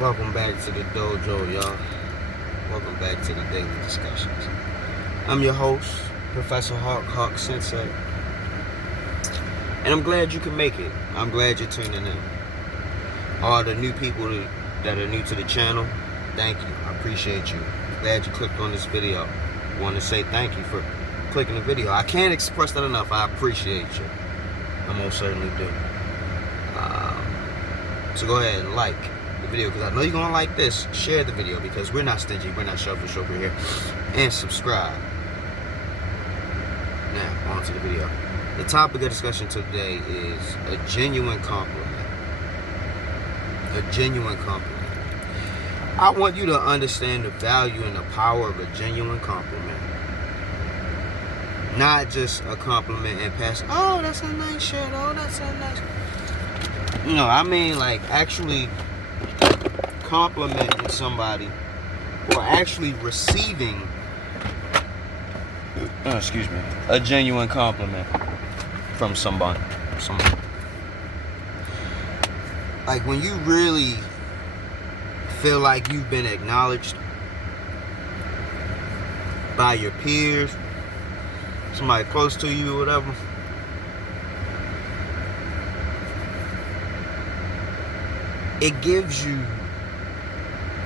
Welcome back to the dojo, y'all. Welcome back to the daily discussions. I'm your host, Professor Hawk Sensei. And I'm glad you can make it. I'm glad you're tuning in. All the new people that are new to the channel, thank you. I appreciate you. Glad you clicked on this video. I want to say thank you for clicking the video. I can't express that enough. I appreciate you. I most certainly do. So go ahead and like the video, because I know you're going to like this. Share the video, because we're not stingy. We're not selfish over here. And subscribe. Now, on to the video. The topic of discussion today is a genuine compliment. A genuine compliment. I want you to understand the value and the power of a genuine compliment. Not just a compliment and pass. Oh, that's a nice shirt. Oh, that's a nice. I mean, like, actually complimenting somebody, or actually receiving, a genuine compliment from somebody. Like, when you really feel like you've been acknowledged by your peers, somebody close to you or whatever, it gives you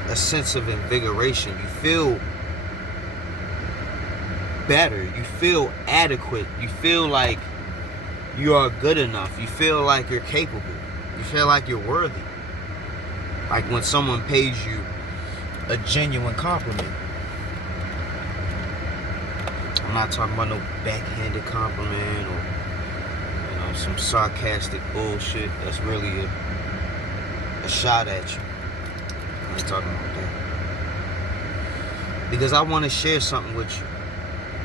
a sense of invigoration. You feel better. You feel adequate. You feel like you are good enough. You feel like you're capable. You feel like you're worthy. Like when someone pays you a genuine compliment. I'm not talking about no backhanded compliment or some sarcastic bullshit that's really a shot at you. I ain't talking about that. Because I want to share something with you.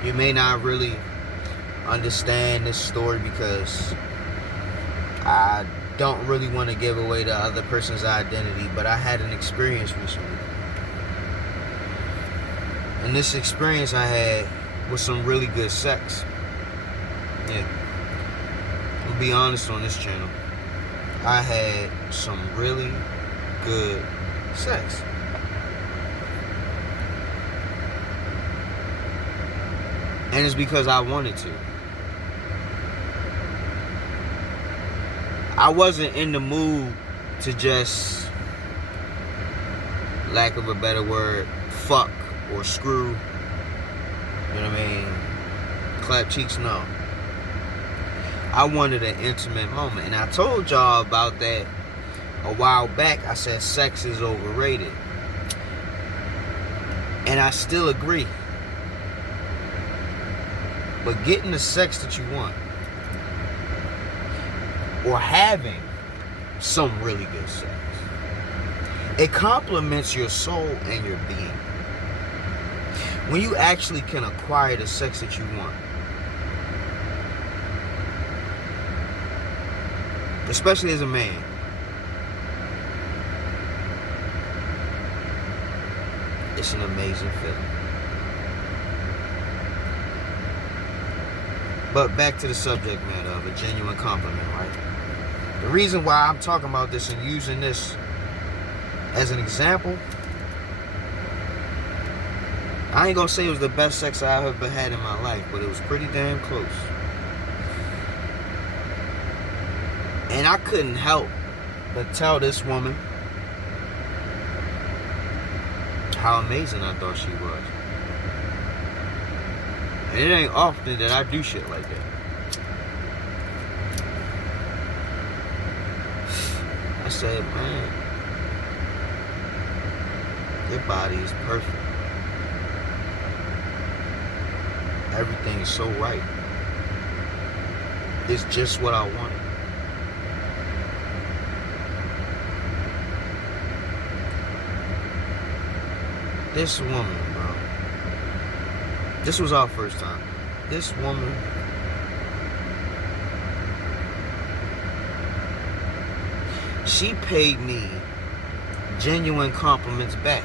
You may not really understand this story, because I don't really want to give away the other person's identity, but I had an experience recently. And this experience I had was some really good sex. Yeah. I'll be honest on this channel. I had some really good sex. And it's because I wanted to. I wasn't in the mood to just, lack of a better word, fuck or screw. You know what I mean? Clap cheeks, no. I wanted an intimate moment. And I told y'all about that a while back. I said sex is overrated. And I still agree. But getting the sex that you want, or having some really good sex, it complements your soul and your being. When you actually can acquire the sex that you want, especially as a man, it's an amazing feeling. But back to the subject matter of a genuine compliment, right? The reason why I'm talking about this and using this as an example, I ain't gonna say it was the best sex I ever had in my life, but it was pretty damn close. And I couldn't help but tell this woman how amazing I thought she was. And it ain't often that I do shit like that. I said, man, your body is perfect. Everything is so right. It's just what I wanted. This woman, bro. This was our first time. This woman, she paid me genuine compliments back.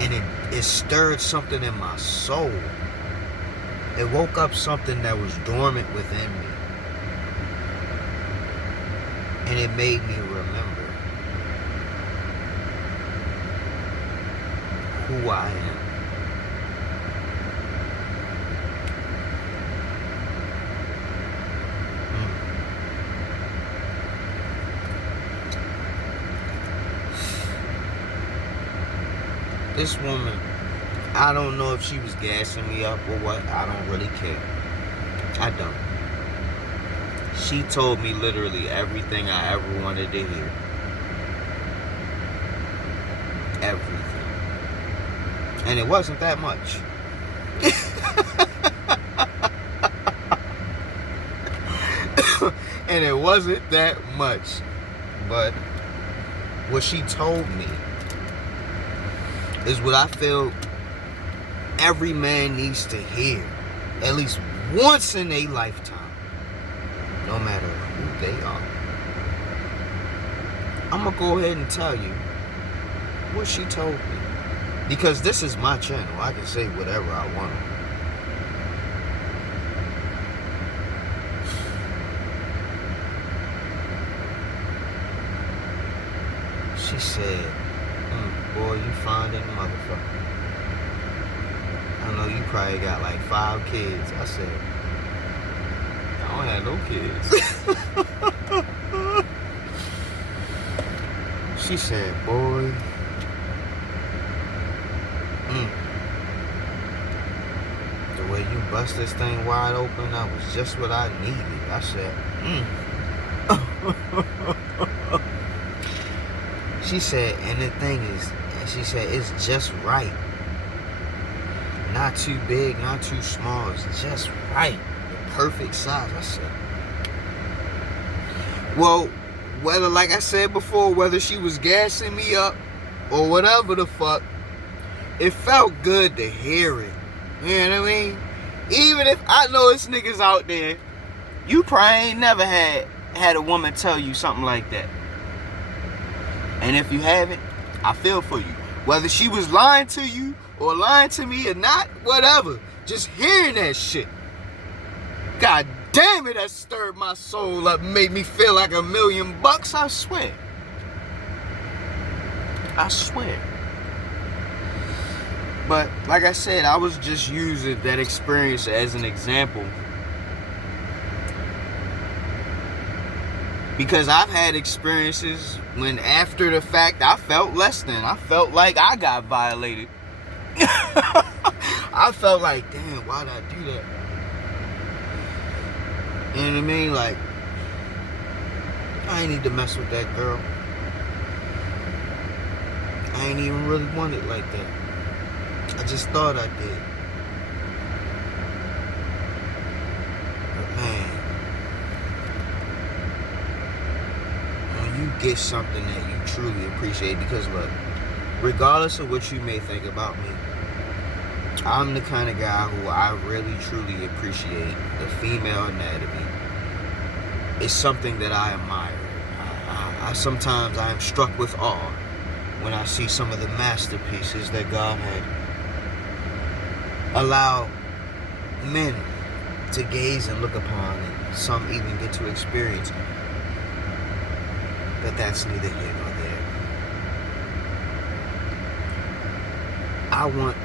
And it stirred something in my soul. It woke up something that was dormant within me. And it made me remember who I am. This woman, I don't know if she was gassing me up or what. I don't really care. I don't. She told me literally everything I ever wanted to hear. Everything. And it wasn't that much. And it wasn't that much. But what she told me is what I feel every man needs to hear at least once in a lifetime, no matter who they are. I'm gonna go ahead and tell you what she told me, because this is my channel. I can say whatever I want. She said, boy, you fine than a motherfucker. I know you probably got like 5 kids. I said, I don't have no kids. She said, boy, the way you bust this thing wide open, that was just what I needed. I said, She said, and the thing is, she said, it's just right. Not too big, not too small. It's just right. The perfect size. I said, well, whether, like I said before, whether she was gassing me up or whatever the fuck, it felt good to hear it. You know what I mean? Even if I know it's niggas out there, you probably ain't never had a woman tell you something like that. And if you haven't, I feel for you. Whether she was lying to you or lying to me or not, whatever. Just hearing that shit. God damn it, that stirred my soul up, made me feel like $1,000,000, I swear. I swear. But like I said, I was just using that experience as an example. Because I've had experiences when after the fact I felt less than. I felt like I got violated. I felt like, damn, why'd I do that? You know what I mean? Like, I ain't need to mess with that girl. I ain't even really want it like that. I just thought I did. But man, when you get something that you truly appreciate, because look, regardless of what you may think about me, I'm the kind of guy who I really truly appreciate the female anatomy. It's something that I admire. Sometimes I am struck with awe when I see some of the masterpieces that God had allowed men to gaze and look upon, and some even get to experience. But that's neither here nor there. I want you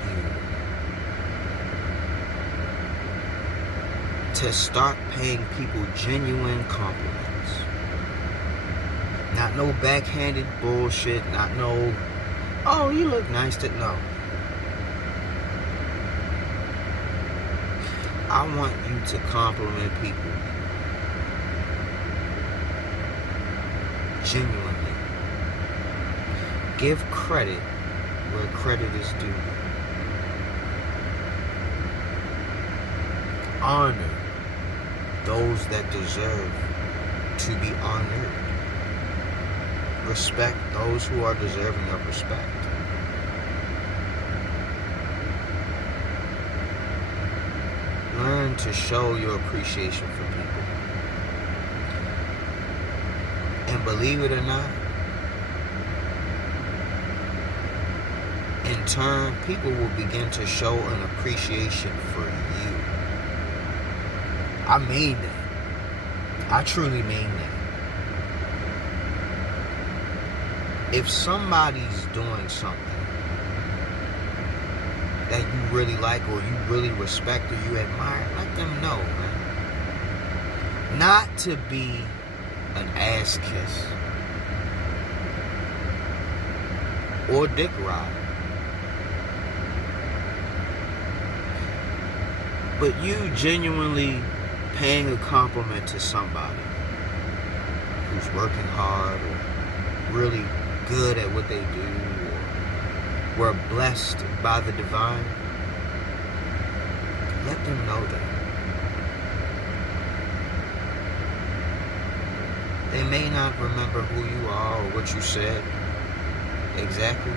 to start paying people genuine compliments. Not no backhanded bullshit, not no, oh, you look nice to, no. I want you to compliment people genuinely. Give credit where credit is due. Honor those that deserve to be honored. Respect those who are deserving of respect. Learn to show your appreciation for people. And believe it or not, in turn, people will begin to show an appreciation for you. I mean that. I truly mean that. if somebody's doing something that you really like or you really respect or you admire, let them know, man. Not to be an ass kiss or dick ride, but you genuinely paying a compliment to somebody who's working hard or really good at what they do or were blessed by the divine. Let them know that. They may not remember who you are or what you said exactly,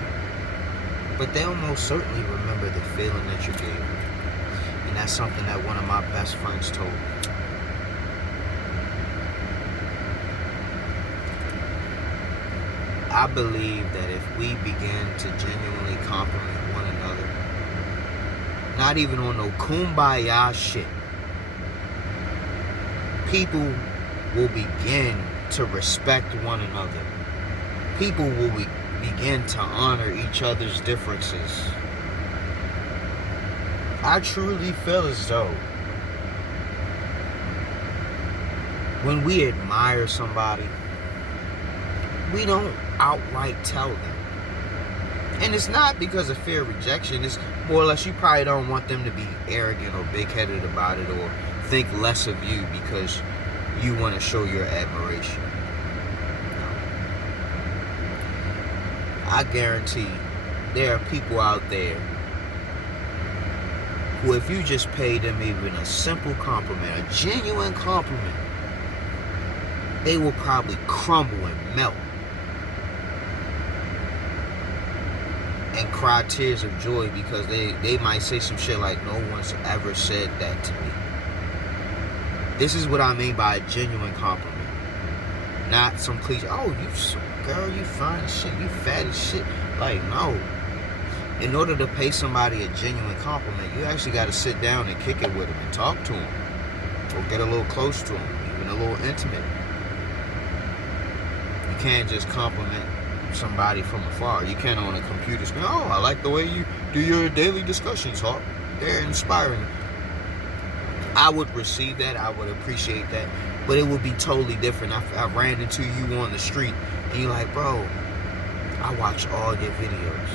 but they'll most certainly remember the feeling that you gave them. And that's something that one of my best friends told me. I believe that if we begin to genuinely compliment one another, not even on no kumbaya shit, people will begin to respect one another. People will begin to honor each other's differences. I truly feel as though when we admire somebody, we don't outright tell them. And it's not because of fear of rejection. It's more or less you probably don't want them to be arrogant or big-headed about it or think less of you because you want to show your admiration. No. I guarantee there are people out there who, if you just pay them even a simple compliment, a genuine compliment, they will probably crumble and melt and cry tears of joy because they might say some shit like, no one's ever said that to me. This is what I mean by a genuine compliment. Not some cliche, oh, you so girl, you fine as shit, you fat as shit. Like, no. In order to pay somebody a genuine compliment, you actually got to sit down and kick it with them and talk to them. Or get a little close to them, even a little intimate. You can't just compliment somebody from afar. You can't on a computer screen, oh, I like the way you do your daily discussions, Hawk. They're inspiring. I would receive that, I would appreciate that, but it would be totally different. I ran into you on the street and you're like, bro, I watch all your videos.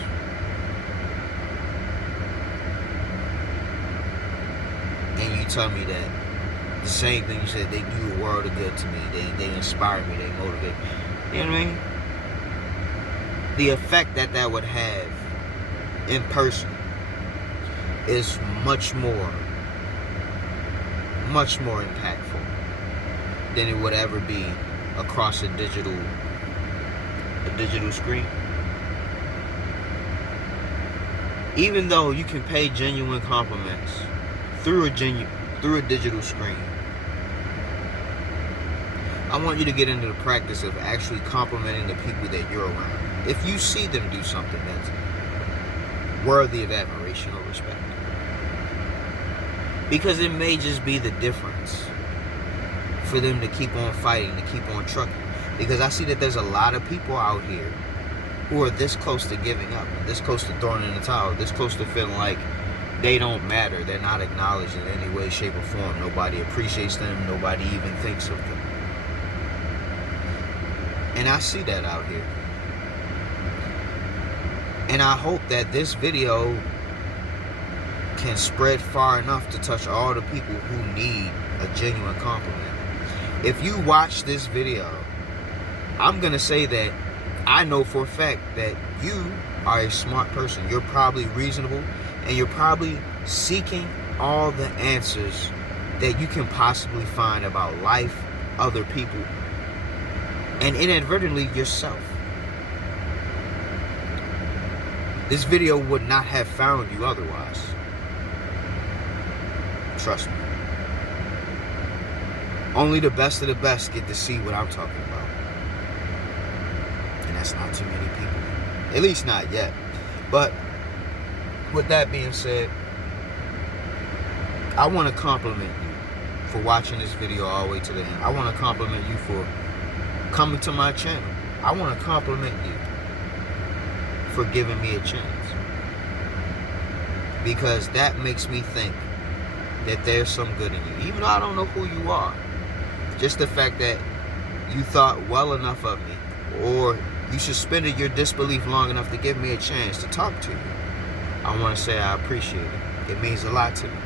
And you tell me that the same thing you said, they do a world of good to me. They inspire me, they motivate me. You know what I mean? The effect that would have in person is much more impactful than it would ever be across a digital screen. Even though you can pay genuine compliments through a digital screen, I want you to get into the practice of actually complimenting the people that you're around. If you see them do something that's worthy of admiration or respect. Because it may just be the difference for them to keep on fighting, to keep on trucking. Because I see that there's a lot of people out here who are this close to giving up, this close to throwing in the towel, this close to feeling like they don't matter, they're not acknowledged in any way, shape, or form. Nobody appreciates them, nobody even thinks of them. And I see that out here. And I hope that this video can spread far enough to touch all the people who need a genuine compliment. If you watch this video, I'm going to say that I know for a fact that you are a smart person. You're probably reasonable and you're probably seeking all the answers that you can possibly find about life, other people, and inadvertently yourself. This video would not have found you otherwise. Trust me. Only the best of the best get to see what I'm talking about. And that's not too many people. At least not yet. But with that being said, I want to compliment you for watching this video all the way to the end. I want to compliment you for coming to my channel. I want to compliment you for giving me a chance. Because that makes me think that there's some good in you. Even though I don't know who you are. Just the fact that you thought well enough of me, or you suspended your disbelief long enough to give me a chance to talk to you, I want to say I appreciate it. It means a lot to me.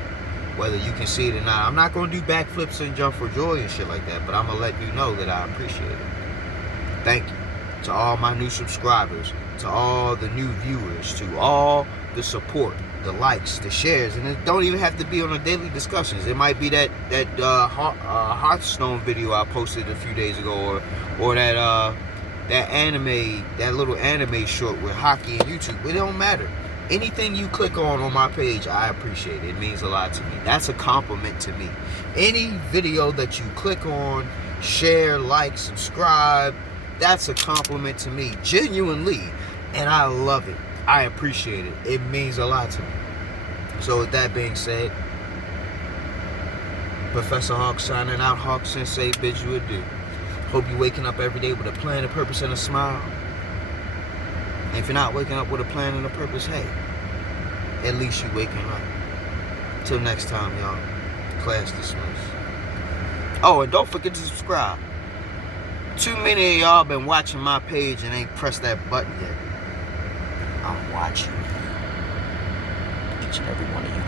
Whether you can see it or not. I'm not going to do backflips and jump for joy and shit like that, but I'm going to let you know that I appreciate it. Thank you to all my new subscribers, to all the new viewers, to all the support, the likes, the shares, and it don't even have to be on the daily discussions. It might be that Hearthstone video I posted a few days ago, or that that little anime short with hockey and YouTube. It don't matter. Anything you click on my page, I appreciate it. It means a lot to me. That's a compliment to me. Any video that you click on, share, like, subscribe, that's a compliment to me, genuinely, and I love it. I appreciate it. It means a lot to me. So with that being said, Professor Hawk signing out. Hawk Sensei bids you adieu. Hope you're waking up every day with a plan, a purpose, and a smile. And if you're not waking up with a plan and a purpose, hey, at least you're waking up. Till next time, y'all. Class dismissed. Oh, and don't forget to subscribe. Too many of y'all been watching my page and ain't pressed that button yet. I'm watching each and every one of you.